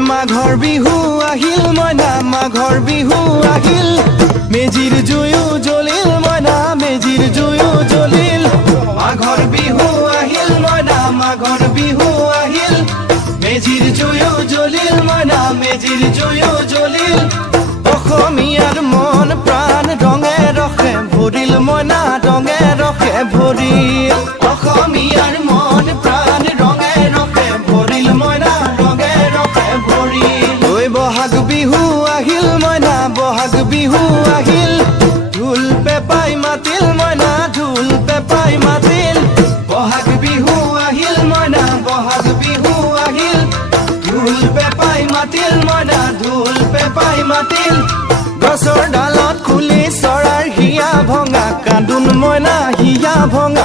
মাঘৰ বিহু আহিল মইনা মাঘৰ বিহু আহিল মেজিৰ জুয়ো জ্বলিল মইনা মেজিৰ জুয়ো জ্বলিল মাঘৰ বিহু আহিল মইনা মাঘৰ বিহু আহিল মেজিৰ জুয়ো জ্বলিল মইনা মেজিৰ জুয়ো জ্বলিল অসমীয়াৰ মন প্ৰাণ ৰঙে ৰখে ভৰিল মইনা ৰঙে ৰখে ভৰিল অসমীয়াৰ মন প্ৰাণ ৰঙে ৰখে ভৰিল মইনা ৰঙে ৰখে ভৰিল ঐ বহাগ বিহু আহিল মইনা বহাগ বিহু আহিল ঢোল পেপাই মাতিল মইনা ঢোল পেপাই মাতিল বহাগ বিহু আহিল মইনা বহাগ বিহু আহিল ঢোল পেপাই মাতিল মইনা ঢোল পেপাই মাতিল গছৰ ডালত খুলি চৰাৰ হিয়া ভঙা কান্দোন মইনা হিয়া ভঙা